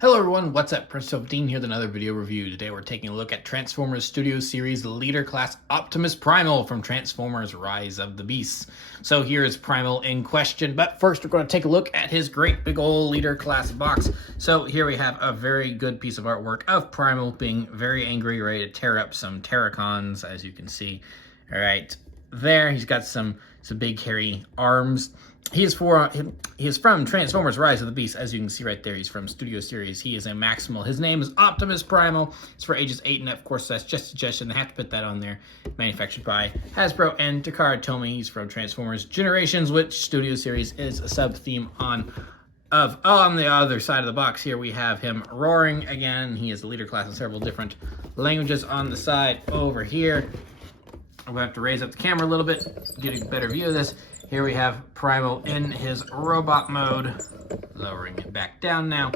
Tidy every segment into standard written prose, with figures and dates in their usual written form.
Hello everyone, what's up? Prince 15 here with another video review. Today we're taking a look at Transformers Studio Series Leader Class Optimus Primal from Transformers Rise of the Beasts. So here is Primal in question, but first we're going to take a look at his great big old Leader Class box. So here we have a very good piece of artwork of Primal being very angry, ready to tear up some Terracons, as you can see. All right, there he's got some big hairy arms. He is from Transformers Rise of the Beast, as you can see right there. He's from Studio Series. He is a Maximal. His name is Optimus Primal. It's for ages 8 and up. Of course, that's just a suggestion. They have to put that on there. Manufactured by Hasbro and Takara Tomy. He's from Transformers Generations, which Studio Series is a sub-theme on. On the other side of the box here, we have him roaring again. He is the leader class in several different languages. On the side over here, I'm going to have to raise up the camera a little bit, get a better view of this. Here we have Primal in his robot mode, lowering it back down now.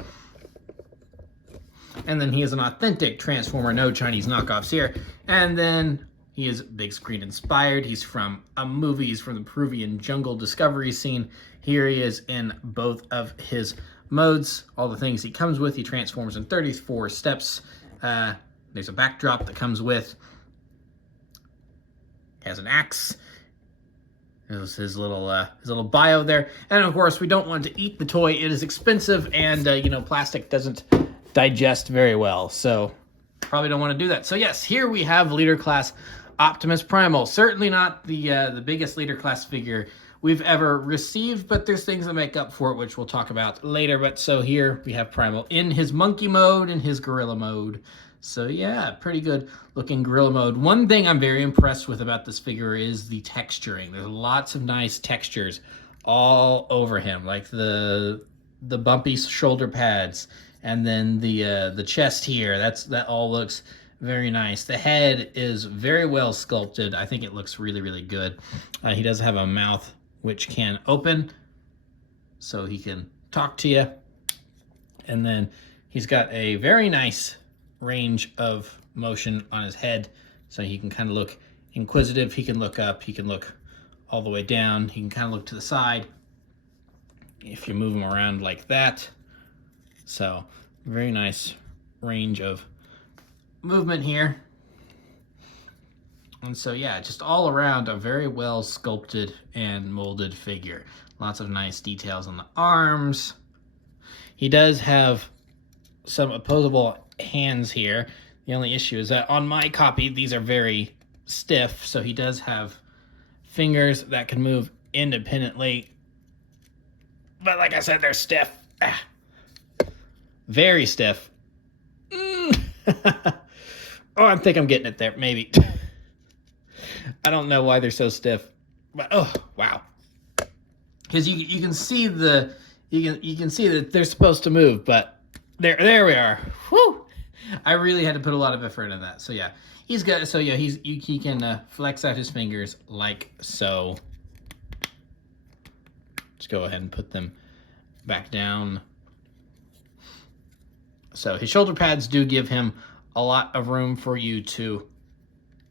And then he is an authentic Transformer, no Chinese knockoffs here. And then he is big screen inspired. He's from a movie, he's from the Peruvian jungle discovery scene. Here he is in both of his modes, all the things he comes with. He transforms in 34 steps. There's a backdrop that comes with. He has an axe. There's his little bio there. And of course, we don't want to eat the toy. It is expensive, and plastic doesn't digest very well, so probably don't want to do that. So yes, here we have Leader Class Optimus Primal. Certainly not the biggest Leader Class figure we've ever received, but there's things that make up for it, which we'll talk about later. But so here we have Primal in his monkey mode and his gorilla mode. So yeah, pretty good looking gorilla mode. One thing I'm very impressed with about this figure is the texturing. There's lots of nice textures all over him, like the bumpy shoulder pads, and then the chest here. That all looks very nice. The head is very well sculpted. I think it looks really, really good. He does have a mouth which can open, so he can talk to you. And then he's got a very nice range of motion on his head, so he can kind of look inquisitive. He can look up, he can look all the way down, he can kind of look to the side if you move him around like that. So very nice range of movement here. And so yeah, just all around a very well sculpted and molded figure. Lots of nice details on the arms. He does have some opposable hands here. The only issue is that on my copy, these are very stiff, so he does have fingers that can move independently. But like I said, they're stiff. Very stiff. Oh, I think I'm getting it there, maybe. I don't know why they're so stiff, but oh, wow. Because you can see you can see that they're supposed to move, but there we are. Whew! I really had to put a lot of effort into that. So yeah, he can flex out his fingers like so. Just go ahead and put them back down. So his shoulder pads do give him a lot of room for you to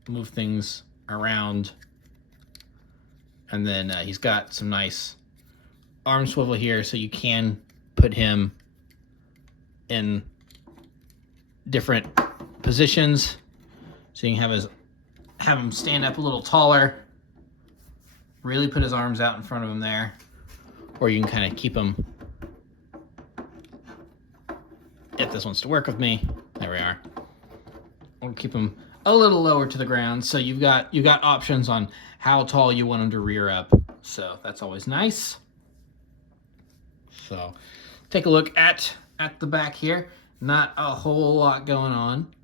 move things around. And then he's got some nice arm swivel here, so you can put him in different positions, so you can have him stand up a little taller, really put his arms out in front of him there, or you can kind of keep him, if this wants to work with me, there we are. We'll keep him a little lower to the ground, so you got options on how tall you want him to rear up, so that's always nice. So take a look at the back here. Not a whole lot going on.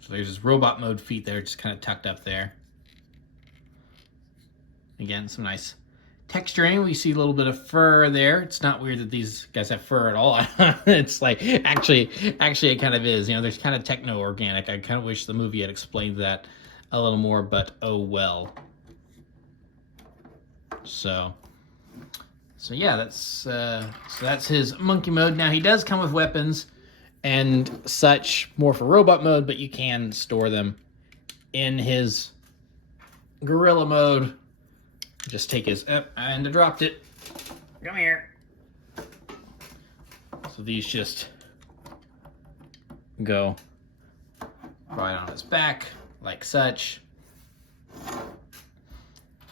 So there's his robot mode feet there, just kind of tucked up there. Again, some nice texturing. We see a little bit of fur there. It's not weird that these guys have fur at all. It's like, actually it kind of is. There's kind of techno-organic. I kind of wish the movie had explained that a little more, but oh well. So yeah, that's his monkey mode. Now he does come with weapons and such, more for robot mode, but you can store them in his gorilla mode. Just take his, and I dropped it. Come here. So these just go right on his back, like such.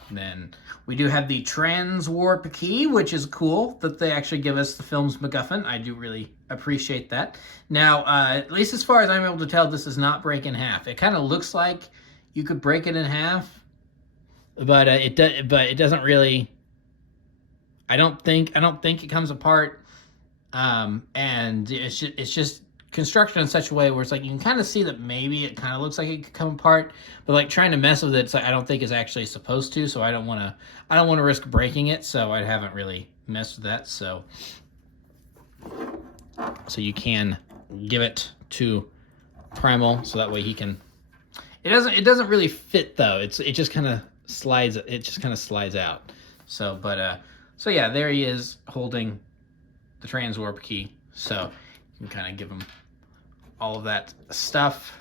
And then we do have the transwarp key, which is cool that they actually give us the film's MacGuffin. I do really appreciate that. Now, at least as far as I'm able to tell, this does not break in half. It kind of looks like you could break it in half, but it doesn't really. I don't think it comes apart, and it's just construction in such a way where it's like you can kind of see that maybe it kind of looks like it could come apart, but like trying to mess with it, it's like I don't think it's actually supposed to. So I don't want to risk breaking it. So I haven't really messed with that. So you can give it to Primal so that way he can. It doesn't really fit though. It just kind of slides. It just kind of slides out. So so yeah, there he is holding the transwarp key. So you can kind of give him all of that stuff.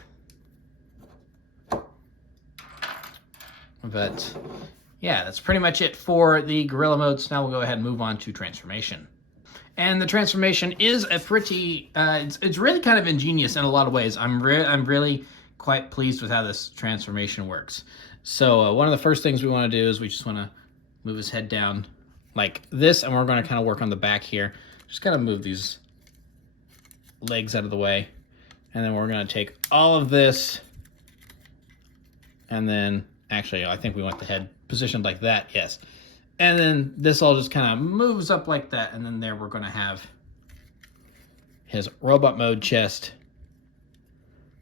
But yeah, that's pretty much it for the gorilla mode. So now we'll go ahead and move on to transformation. And the transformation is a pretty, it's really kind of ingenious in a lot of ways. I'm really quite pleased with how this transformation works. So one of the first things we want to do is we just want to move his head down like this, and we're going to kind of work on the back here. Just kind of move these legs out of the way. And then we're going to take all of this, and then, actually, I think we want the head positioned like that, yes. And then this all just kind of moves up like that, and then there we're going to have his robot mode chest.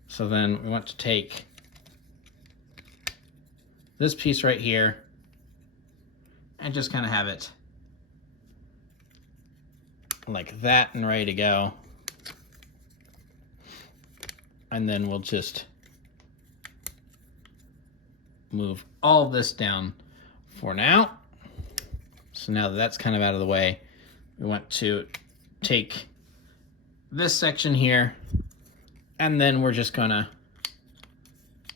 So then we want to take this piece right here and just kind of have it like that and ready to go. And then we'll just move all of this down for now. So now that that's kind of out of the way, we want to take this section here, and then we're just gonna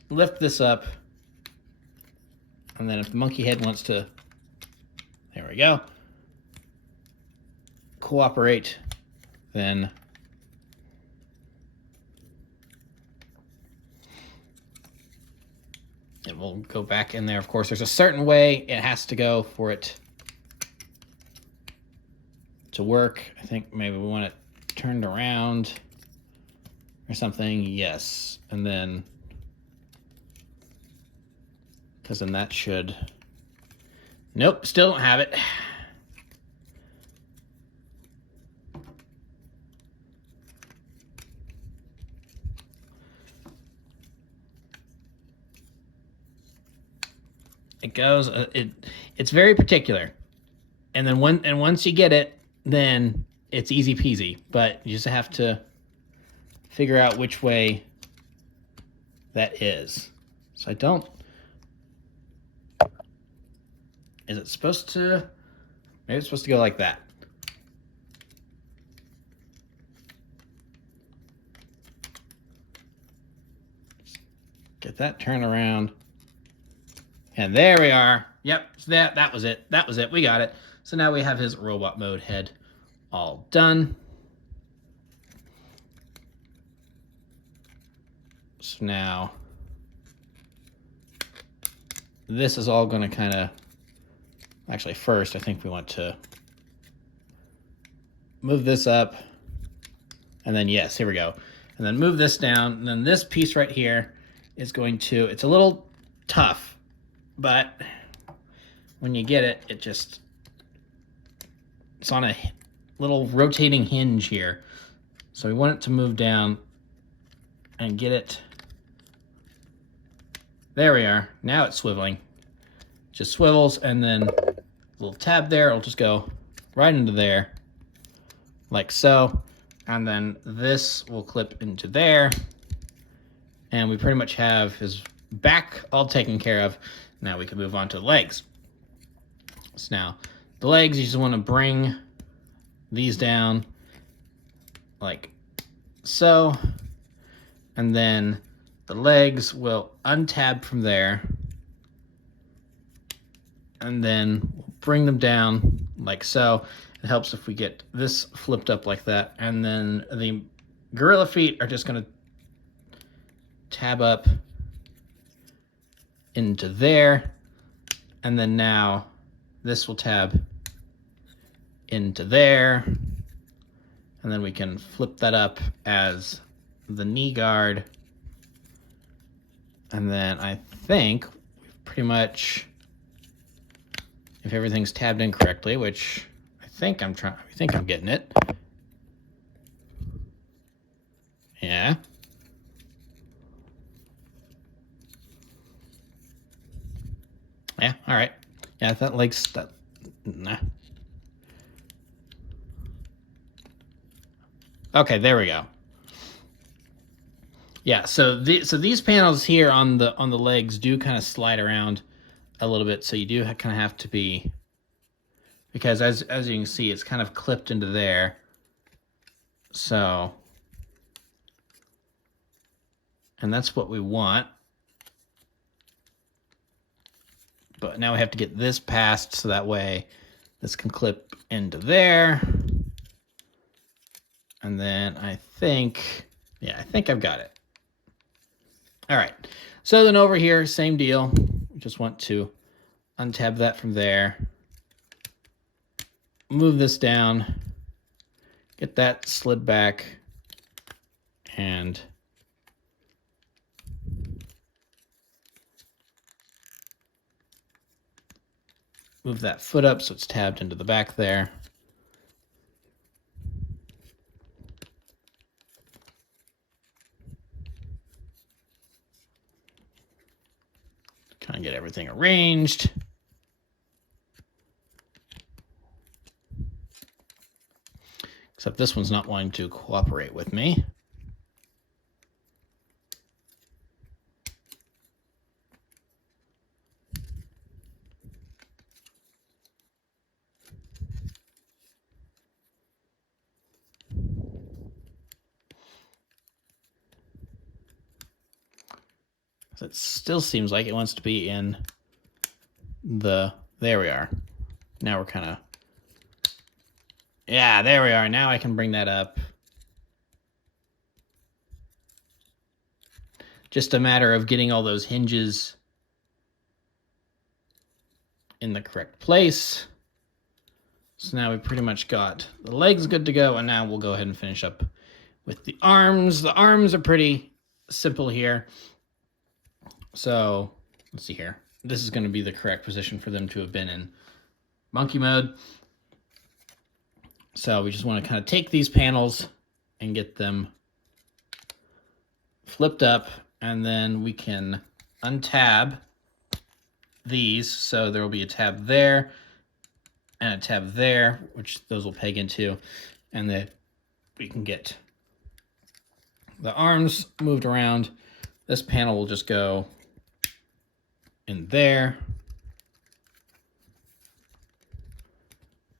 lift this up. And then if the monkey head wants to, there we go, cooperate, then it will go back in there. Of course, there's a certain way it has to go for it to work. I think maybe we want it turned around or something. Yes. And then, because then that should, nope, still don't have it. It goes, it's very particular. And then once you get it, then it's easy peasy, but you just have to figure out which way that is. So I don't, is it supposed to, maybe it's supposed to go like that. Get that turned around. And there we are. Yep, so that was it. That was it. We got it. So now we have his robot mode head all done. So now this is all going to kind of, actually first I think we want to move this up, and then yes, here we go. And then move this down, and then this piece right here is going to, it's a little tough, but when you get it, it's on a little rotating hinge here. So we want it to move down and get it. There we are. Now it's swiveling. Just swivels, and then a little tab there. It'll just go right into there, like so. And then this will clip into there. And we pretty much have his back all taken care of. Now we can move on to the legs. So now the legs, you just want to bring these down like so, and then the legs will untab from there, and then we'll bring them down like so. It helps if we get this flipped up like that. And then the gorilla feet are just going to tab up into there. And then now this will tab into there. And then we can flip that up as the knee guard. And then I think we've pretty much, if everything's tabbed in correctly, which I think I'm getting it. Yeah. Yeah, all right. Yeah, that leg's that. Nah. Okay, there we go. Yeah, so these panels here on the legs do kind of slide around a little bit, so you do kind of have to be, because as you can see, it's kind of clipped into there. So, and that's what we want. But now we have to get this past so that way this can clip into there. And then I think, yeah, I think I've got it. All right, so then over here, same deal. We just want to untab that from there. Move this down. Get that slid back. And move that foot up so it's tabbed into the back there. Kind of get everything arranged. Except this one's not wanting to cooperate with me. It still seems like it wants to be in the, there we are. Now we're kind of, yeah, there we are. Now I can bring that up. Just a matter of getting all those hinges in the correct place. So now we pretty much got the legs good to go, and now we'll go ahead and finish up with the arms. The arms are pretty simple here. So let's see here. This is going to be the correct position for them to have been in monkey mode. So we just want to kind of take these panels and get them flipped up, and then we can untab these. So there will be a tab there and a tab there, which those will peg into, and then we can get the arms moved around. This panel will just go in there.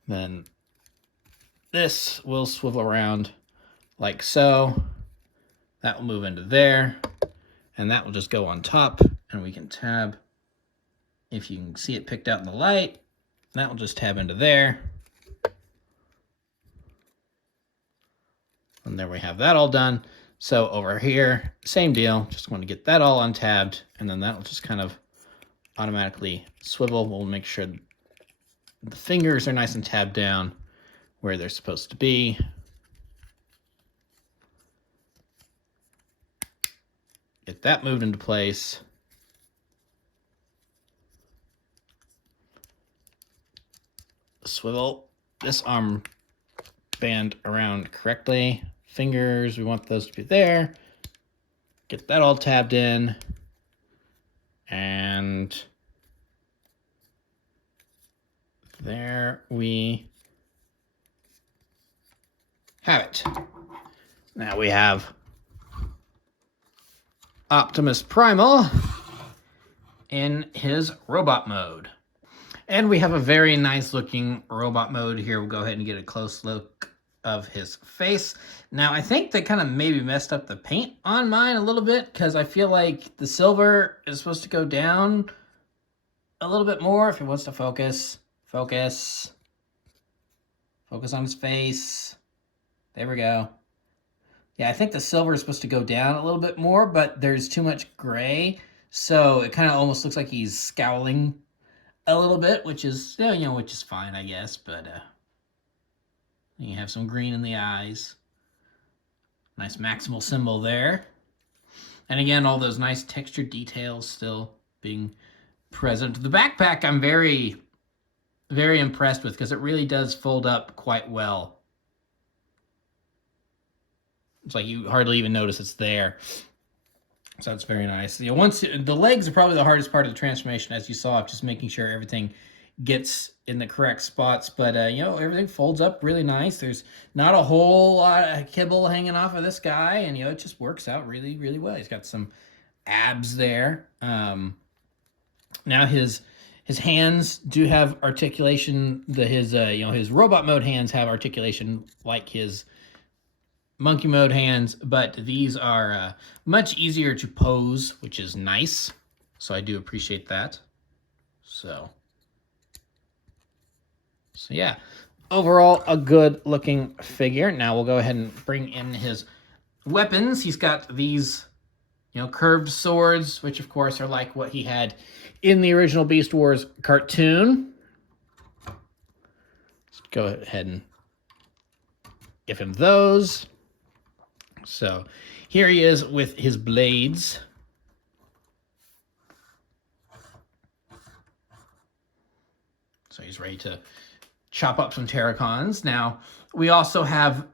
Then this will swivel around like so. That will move into there, and that will just go on top, and we can tab. If you can see it picked out in the light, that will just tab into there. And there we have that all done. So over here, same deal. Just want to get that all untabbed, and then that will just kind of automatically swivel. We'll make sure the fingers are nice and tabbed down where they're supposed to be. Get that moved into place. Swivel this arm band around correctly. Fingers, we want those to be there. Get that all tabbed in. And there we have it. Now we have Optimus Primal in his robot mode. And we have a very nice looking robot mode here. We'll go ahead and get a close look of his face. Now, I think they kind of maybe messed up the paint on mine a little bit, because I feel like the silver is supposed to go down a little bit more if it wants to focus. Focus. Focus on his face. There we go. Yeah, I think the silver is supposed to go down a little bit more, but there's too much gray, so it kind of almost looks like he's scowling a little bit, which is, which is fine, I guess. But you have some green in the eyes. Nice maximal symbol there. And again, all those nice textured details still being present. The backpack I'm very, very impressed with because it really does fold up quite well. It's like you hardly even notice it's there. So that's very nice. Once the legs are probably the hardest part of the transformation, as you saw, just making sure everything gets in the correct spots. But everything folds up really nice. There's not a whole lot of kibble hanging off of this guy, and it just works out really, really well. He's got some abs there. Now his hands do have articulation. His robot mode hands have articulation like his monkey mode hands, but these are much easier to pose, which is nice. So I do appreciate that. So yeah, overall a good looking figure. Now we'll go ahead and bring in his weapons. He's got these, curved swords, which of course are like what he had in the original Beast Wars cartoon. Let's go ahead and give him those. So here he is with his blades. So he's ready to chop up some Terracons. Now, we also have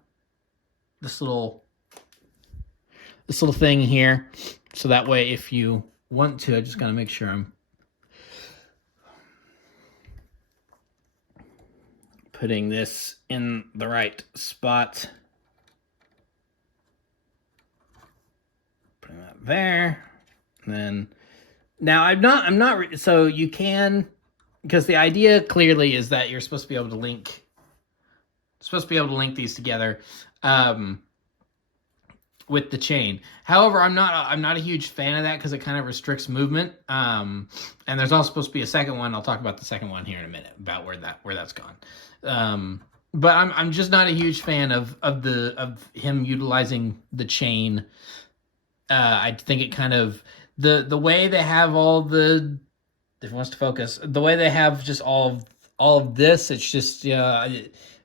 this little thing here. So that way, if you want to, I just got to make sure I'm putting this in the right spot. Putting that there. And then now I'm not so you can, because the idea clearly is that you're supposed to be able to link these together with the chain. However, I'm not a huge fan of that because it kind of restricts movement. And there's also supposed to be a second one. I'll talk about the second one here in a minute about where that's gone. But I'm just not a huge fan of him utilizing the chain. I think it kind of the way they have all the, if it wants to focus, the way they have just all of this, it's just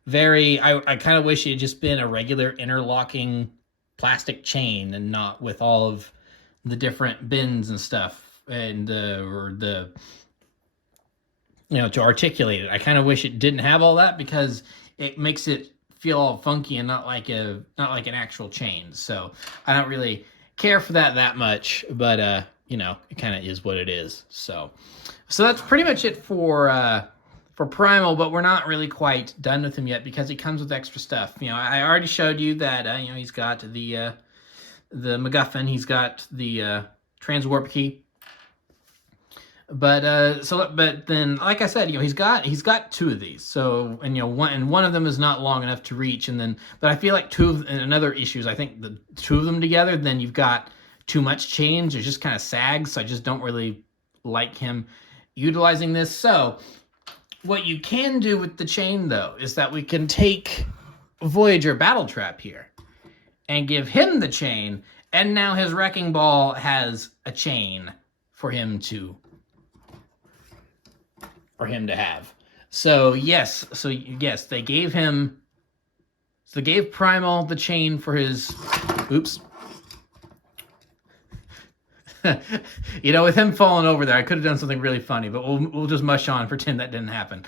very. I kind of wish it had just been a regular interlocking plastic chain and not with all of the different bins and stuff and to articulate it. I kind of wish it didn't have all that because it makes it feel all funky and not like an actual chain. So I don't really care for that much, but it kind of is what it is. So that's pretty much it for Primal, but we're not really quite done with him yet because he comes with extra stuff. I already showed you that he's got the MacGuffin, he's got the transwarp key. But then, like I said, he's got two of these. So, and one of them is not long enough to reach. But I feel like another issue is I think the two of them together, then you've got too much change. It just kind of sags. So I just don't really like him utilizing this. So what you can do with the chain though is that we can take Voyager Battletrap here and give him the chain, and now his Wrecking Ball has a chain for him to have. So yes, they gave Primal the chain for his, oops. With him falling over there, I could have done something really funny, but we'll just mush on and pretend that didn't happen.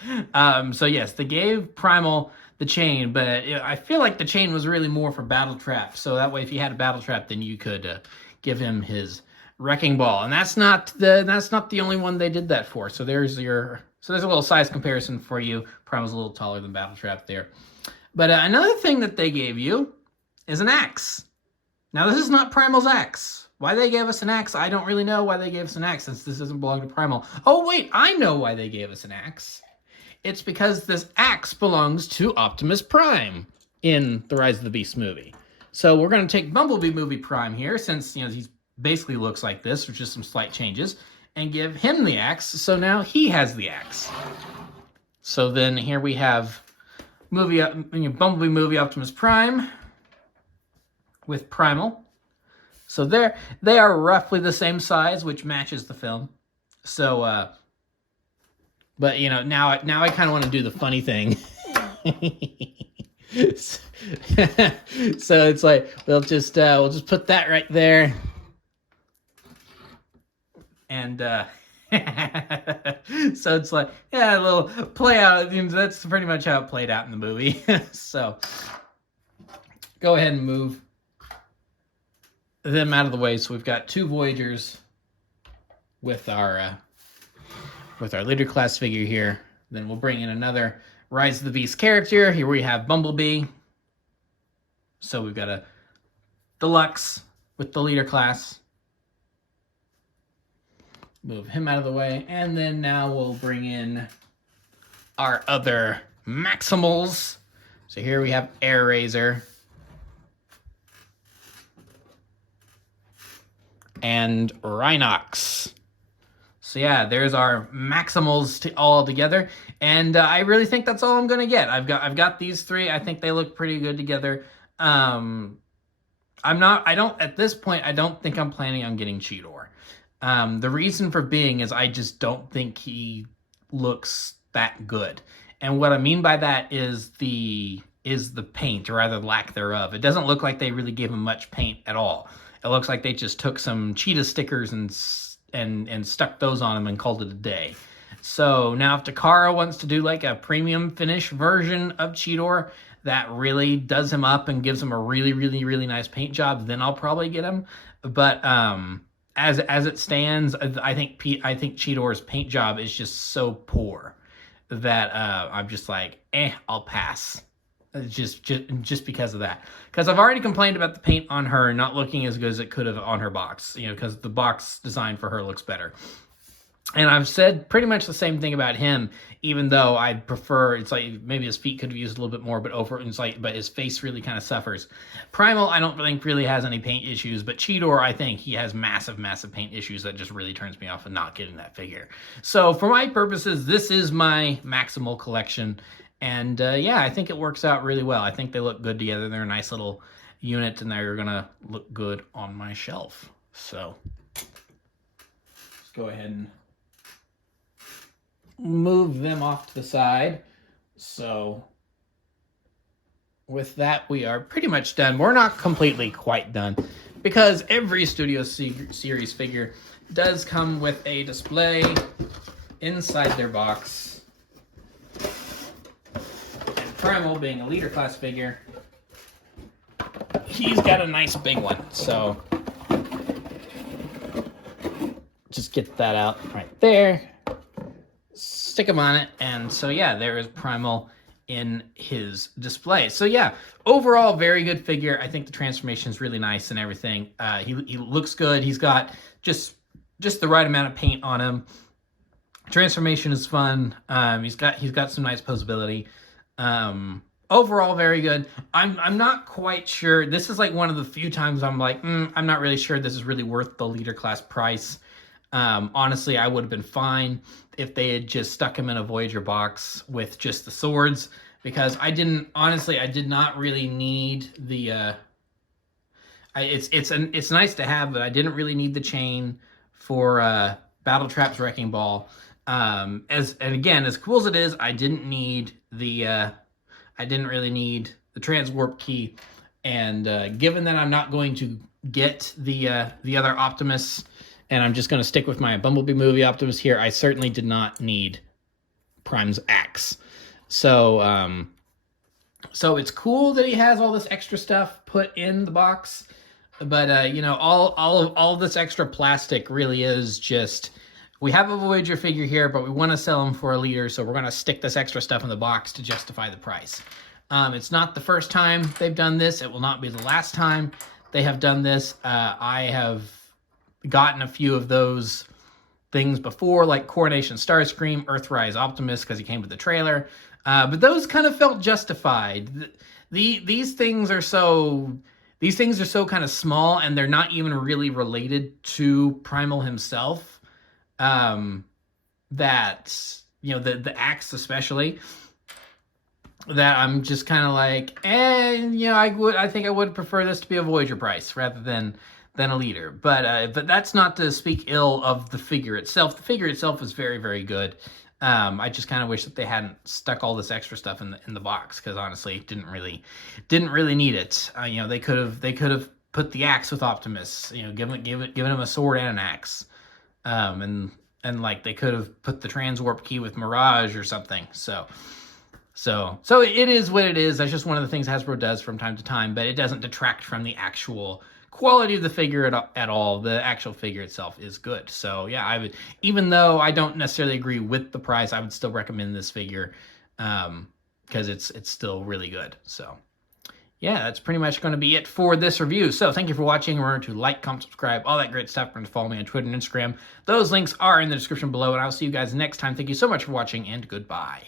So yes, they gave Primal the chain, but I feel like the chain was really more for Battletrap. So that way, if you had a Battletrap, then you could give him his Wrecking Ball, and that's not the only one they did that for. So there's a little size comparison for you. Primal's a little taller than Battletrap there. But another thing that they gave you is an axe. Now, this is not Primal's axe. Why they gave us an axe, I don't really know why they gave us an axe, since this doesn't belong to Primal. Oh, wait, I know why they gave us an axe. It's because this axe belongs to Optimus Prime in the Rise of the Beast movie. So we're going to take Bumblebee movie Prime here, since he basically looks like this, with just some slight changes, and give him the axe, so now he has the axe. So then here we have Bumblebee movie Optimus Prime with Primal. So they are roughly the same size, which matches the film. So, but now I kind of want to do the funny thing. So it's like we'll just put that right there, and so it's like, yeah, a little play out. That's pretty much how it played out in the movie. So go ahead and move them out of the way. So we've got 2 Voyagers with our leader class figure here. Then we'll bring in another Rise of the Beast character. Here we have Bumblebee. So we've got a deluxe with the leader class. Move him out of the way. And then now we'll bring in our other Maximals. So here we have Air Razor and Rhinox. So yeah, there's our Maximals all together, and I really think that's all I'm gonna get. I've got these 3. I think they look pretty good together. At this point, I don't think I'm planning on getting Cheetor. The reason for being is I just don't think he looks that good. And what I mean by that is the paint, or rather lack thereof. It doesn't look like they really gave him much paint at all. It looks like they just took some cheetah stickers and stuck those on him and called it a day. So now if Takara wants to do like a premium finish version of Cheetor that really does him up and gives him a really, really, really nice paint job, then I'll probably get him. But as it stands, I think Cheetor's paint job is just so poor that I'm just like, I'll pass. Just because of that. Because I've already complained about the paint on her not looking as good as it could have on her box. Because the box design for her looks better. And I've said pretty much the same thing about him, even though I'd prefer, it's like maybe his feet could have used a little bit more, but his face really kind of suffers. Primal, I don't think really has any paint issues, but Cheetor, I think he has massive, massive paint issues that just really turns me off of not getting that figure. So for my purposes, this is my Maximal collection. And yeah, I think it works out really well. I think they look good together. They're a nice little unit, and they're gonna look good on my shelf. So let's go ahead and move them off to the side. So with that, we are pretty much done. We're not completely quite done, because every Studio Series figure does come with a display inside their box. And Primal, being a leader class figure, he's got a nice big one. So just get that out right there. Stick him on it, and so yeah, there is Primal in his display. So yeah, overall, very good figure. I think the transformation is really nice and everything. He looks good. He's got just the right amount of paint on him. Transformation is fun. He's got some nice posability. Overall, very good. I'm not quite sure. This is like one of the few times I'm like, I'm not really sure this is really worth the leader class price. Honestly, I would have been fine if they had just stuck him in a Voyager box with just the swords, because I did not really need the it's nice to have, but I didn't really need the chain for Battle Trap's Wrecking Ball. As cool as it is, I didn't really need the Transwarp key, and given that I'm not going to get the other Optimus, and I'm just going to stick with my Bumblebee movie Optimus here, I certainly did not need Prime's axe. So so it's cool that he has all this extra stuff put in the box, but all of this extra plastic really is just, we have a Voyager figure here, but we want to sell him for a leader, so we're going to stick this extra stuff in the box to justify the price. It's not the first time they've done this. It will not be the last time they have done this. I have gotten a few of those things before, like Coronation Starscream, Earthrise Optimus, because he came with the trailer. But those kind of felt justified. These things are so kind of small, and they're not even really related to Primal himself. That the axe especially. that I'm just kind of like, and you know, I think I would prefer this to be a Voyager price rather than a leader. But that's not to speak ill of the figure itself. The figure itself is very, very good. I just kind of wish that they hadn't stuck all this extra stuff in the box, because honestly, didn't really need it. You know, they could have put the axe with Optimus. You know, given him a sword and an axe, and like they could have put the transwarp key with Mirage or something. So it is what it is. That's just one of the things Hasbro does from time to time, but it doesn't detract from the actual quality of the figure at all. The actual figure itself is good. So yeah, I would, even though I don't necessarily agree with the price, I would still recommend this figure, because it's still really good. So yeah, that's pretty much going to be it for this review. So thank you for watching. Remember to like, comment, subscribe, all that great stuff. Remember to follow me on Twitter and Instagram. Those links are in the description below, and I'll see you guys next time. Thank you so much for watching, and goodbye.